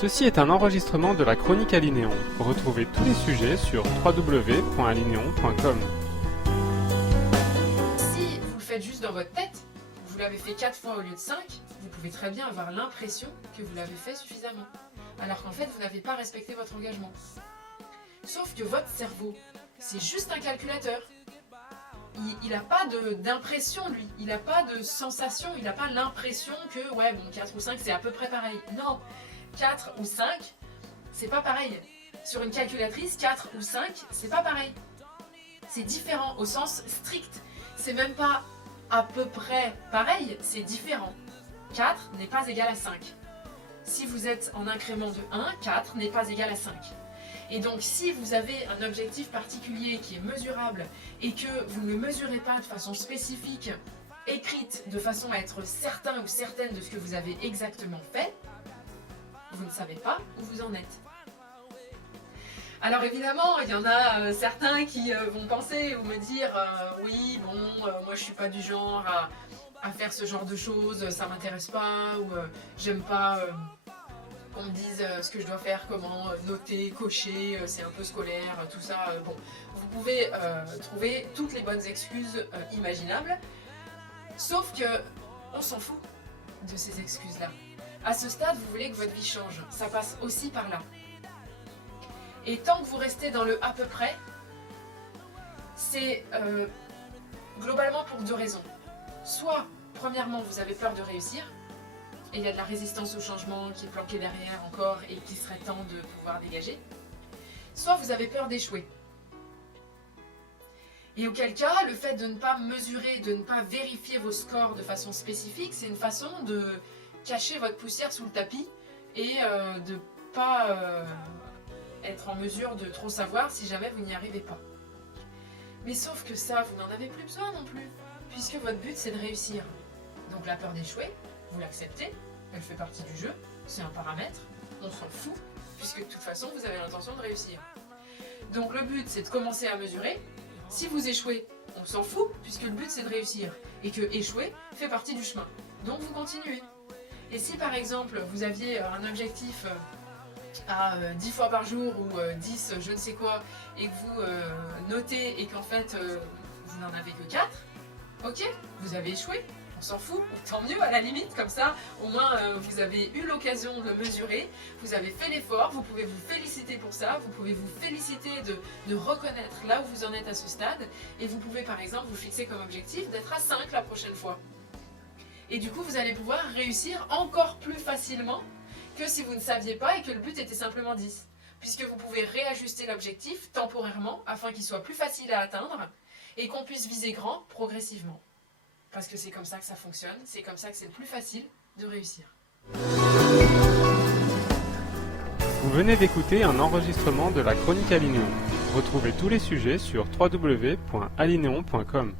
Ceci est un enregistrement de la chronique Alinéon. Retrouvez tous les sujets sur www.alinéon.com. Si vous le faites juste dans votre tête, vous l'avez fait 4 fois au lieu de 5, vous pouvez très bien avoir l'impression que vous l'avez fait suffisamment. Alors qu'en fait, vous n'avez pas respecté votre engagement. Sauf que votre cerveau, c'est juste un calculateur. Il n'a pas d'impression, lui. Il n'a pas de sensation. Il n'a pas l'impression que, ouais, bon, 4 ou 5, c'est à peu près pareil. Non, 4 ou 5, c'est pas pareil. Sur une calculatrice, 4 ou 5, c'est pas pareil. C'est différent au sens strict. C'est même pas à peu près pareil, c'est différent. 4 n'est pas égal à 5. Si vous êtes en incrément de 1, 4 n'est pas égal à 5. Et donc, si vous avez un objectif particulier qui est mesurable et que vous ne le mesurez pas de façon spécifique, écrite, de façon à être certain ou certaine de ce que vous avez exactement fait, vous ne savez pas où vous en êtes. Alors évidemment, il y en a certains qui vont penser ou me dire oui, bon, moi je suis pas du genre à faire ce genre de choses, ça m'intéresse pas, ou j'aime pas qu'on me dise ce que je dois faire, comment noter, cocher, c'est un peu scolaire, tout ça. Bon, vous pouvez trouver toutes les bonnes excuses imaginables, sauf que on s'en fout de ces excuses-là. À ce stade, vous voulez que votre vie change, ça passe aussi par là. Et tant que vous restez dans le à peu près, c'est globalement pour 2 raisons. Soit, premièrement, vous avez peur de réussir, et il y a de la résistance au changement qui est planquée derrière encore et qui serait temps de pouvoir dégager. Soit vous avez peur d'échouer. Et auquel cas, le fait de ne pas mesurer, de ne pas vérifier vos scores de façon spécifique, c'est une façon de cacher votre poussière sous le tapis et de ne pas être en mesure de trop savoir si jamais vous n'y arrivez pas. Mais sauf que ça, vous n'en avez plus besoin non plus, puisque votre but c'est de réussir. Donc la peur d'échouer, vous l'acceptez, elle fait partie du jeu, c'est un paramètre, on s'en fout, puisque de toute façon vous avez l'intention de réussir. Donc le but c'est de commencer à mesurer, si vous échouez, on s'en fout, puisque le but c'est de réussir, et que échouer fait partie du chemin. Donc vous continuez. Et si par exemple vous aviez un objectif à 10 fois par jour ou 10 je ne sais quoi, et que vous notez et qu'en fait vous n'en avez que 4, ok, vous avez échoué, on s'en fout, tant mieux à la limite, comme ça au moins vous avez eu l'occasion de le mesurer, vous avez fait l'effort, vous pouvez vous féliciter pour ça, vous pouvez vous féliciter de reconnaître là où vous en êtes à ce stade, et vous pouvez par exemple vous fixer comme objectif d'être à 5 la prochaine fois. Et du coup vous allez pouvoir réussir encore plus facilement que si vous ne saviez pas et que le but était simplement 10. Puisque vous pouvez réajuster l'objectif temporairement afin qu'il soit plus facile à atteindre et qu'on puisse viser grand progressivement. Parce que c'est comme ça que ça fonctionne, c'est comme ça que c'est le plus facile de réussir. Vous venez d'écouter un enregistrement de la chronique Alinéon. Retrouvez tous les sujets sur www.alinéon.com.